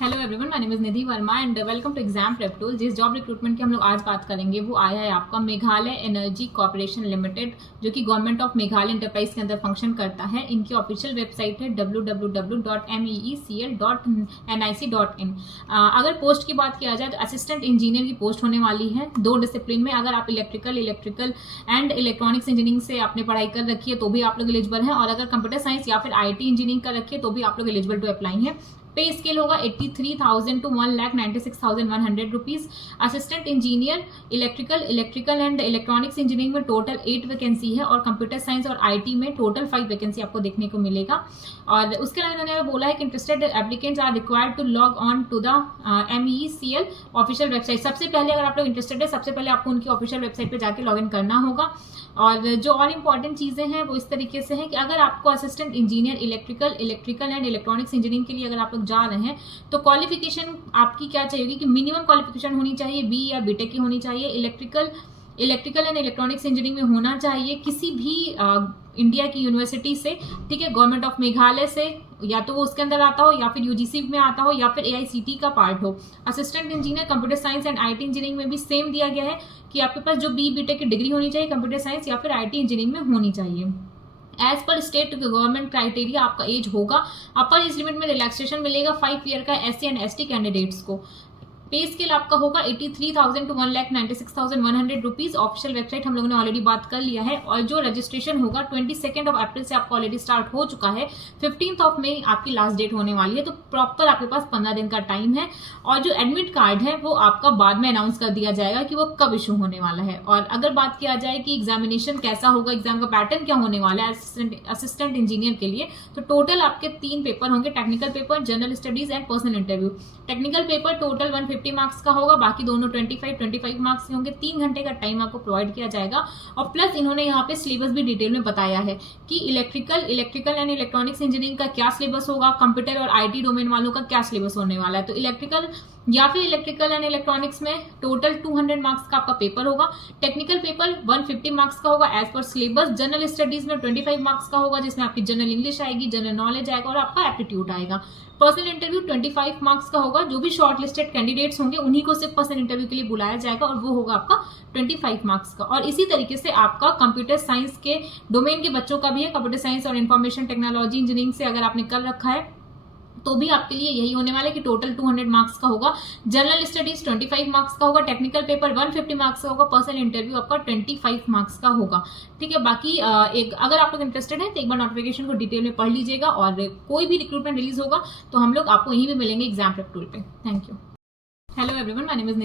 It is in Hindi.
Hello everyone, my name is Nidhi Verma and welcome to exam prep tool. जिस जॉब रिक्रूटमेंट की हम लोग आज बात करेंगे वो आया है आपका मेघालय एनर्जी कॉर्पोरेशन लिमिटेड, जो कि गवर्नमेंट ऑफ मेघालय एंटरप्राइज के अंदर फंक्शन करता है। इनकी ऑफिशियल वेबसाइट है www.meecl.nic.in। अगर पोस्ट की बात किया जाए तो असिस्टेंट इंजीनियर की पोस्ट होने वाली है 2 डिसिप्लिन में। अगर आप इलेक्ट्रिकल एंड इलेक्ट्रॉनिक्स इंजीनियरिंग से आपने पढ़ाई कर रखी है तो भी आप लोग एलिजिबल हैं, और अगर कंप्यूटर साइंस या फिर IT इंजीनियरिंग कर रखी है तो भी आप लोग एलिजिबल टू अप्लाई है। पे स्केल होगा 83,000 to 1,96,100 rupees. Assistant engineer electrical and electronics engineering में टोटल 8 वैकेंसी है, और कंप्यूटर साइंस और IT में टोटल 5 वैकेंसी आपको देखने को मिलेगा। और उसके अलावा इन्होंने बोला है कि interested applicants are required to log on to the MECL official website. सबसे पहले अगर आप लोग इंटरेस्टेड है, सबसे पहले आपको उनकी ऑफिशियल वेबसाइट पे जाके लॉग इन करना होगा। और जो और इंपॉर्टेंट चीजें हैं वो इस तरीके से हैं कि अगर आपको assistant engineer electrical and electronics engineering के लिए अगर आप लोग जा रहे हैं तो क्वालिफिकेशन आपकी क्या चाहिए कि मिनिमम क्वालिफिकेशन होनी चाहिए BE या BTech की होनी चाहिए। इलेक्ट्रिकल एंड इलेक्ट्रॉनिक्स इंजीनियरिंग में होना चाहिए किसी भी इंडिया की यूनिवर्सिटी से, ठीक है, गवर्नमेंट ऑफ मेघालय से, या तो वो उसके अंदर आता हो या फिर UGC में आता हो या फिर AICT का पार्ट हो। Assistant engineer computer science and IT engineering में भी सेम दिया गया है कि आपके पास जो BE BTech की डिग्री होनी चाहिए कंप्यूटर साइंस या फिर IT इंजीनियरिंग में होनी चाहिए। As per state government criteria आपका एज होगा। अपर एज लिमिट में रिलैक्सेशन मिलेगा 5 ईयर का SC एंड ST कैंडिडेट्स को। पे स्केल आपका होगा 83,000 टू 1,96,100 रुपीज। ऑफिशियल वेबसाइट हम लोगों ने ऑलरेडी बात कर लिया है। और जो रजिस्ट्रेशन होगा 22 अप्रैल से आपका ऑलरेडी स्टार्ट हो चुका है। 15 मई आपकी लास्ट डेट होने वाली है, तो प्रॉपर आपके पास 15 दिन का टाइम है। और जो एडमिट कार्ड है वो आपका बाद में अनाउंस कर दिया जाएगा कि वो कब इशू होने वाला है। और अगर बात किया जाए कि एग्जामिनेशन कैसा होगा, एग्जाम का पैटर्न क्या होने वाला है असिस्टेंट इंजीनियर के लिए, तो टोटल आपके 3 पेपर होंगे, technical paper, general studies and personal interview. Technical paper total 150 marks का होगा, बाकी दोनों 25 मार्क्स के होंगे। 3 घंटे का टाइम आपको प्रोवाइड किया जाएगा। और प्लस इन्होंने यहाँ पे सिलेबस भी डिटेल में बताया है कि इलेक्ट्रिकल एंड इलेक्ट्रॉनिक्स इंजीनियरिंग का क्या सिलेबस होगा, कंप्यूटर और IT डोमेन वालों का क्या सिलेबस होने वाला है। तो इलेक्ट्रिकल एंड इलेक्ट्रॉनिक्स में टोटल 200 मार्क्स का आपका पेपर होगा। टेक्निकल पेपर 150 मार्क्स का होगा as per syllabus. General studies में 25 मार्क्स का होगा, जिसमें आपकी जनरल इंग्लिश आएगी, जनरल नॉलेज आएगा और आपका एप्टीट्यूड आएगा। पर्सनल इंटरव्यू 25 मार्क्स का होगा। जो भी शॉर्ट लिस्टेड कैंडिडेट्स होंगे उन्हीं को सिर्फ पर्सनल इंटरव्यू के लिए बुलाया जाएगा, और वो होगा आपका 25 मार्क्स का। और इसी तरीके से आपका कंप्यूटर साइंस के डोमेन के बच्चों का भी है। कंप्यूटर साइंस और इंफॉर्मेशन टेक्नोलॉजी इंजीनियरिंग से अगर आपने कर रखा है तो भी आपके लिए यही होने वाला है कि टोटल 200 मार्क्स का होगा। जनरल स्टडीज 25 मार्क्स का होगा, टेक्निकल पेपर 150 मार्क्स का होगा, पर्सनल इंटरव्यू आपका 25 मार्क्स का होगा। ठीक है, बाकी अगर आप लोग इंटरेस्टेड है तो एक बार नोटिफिकेशन को डिटेल में पढ़ लीजिएगा। और कोई भी रिक्रूटमेंट रिलीज होगा तो हम लोग आपको यहीं भी मिलेंगे एग्जाम प्रेप टूल पे। Thank you. Hello everyone, my name is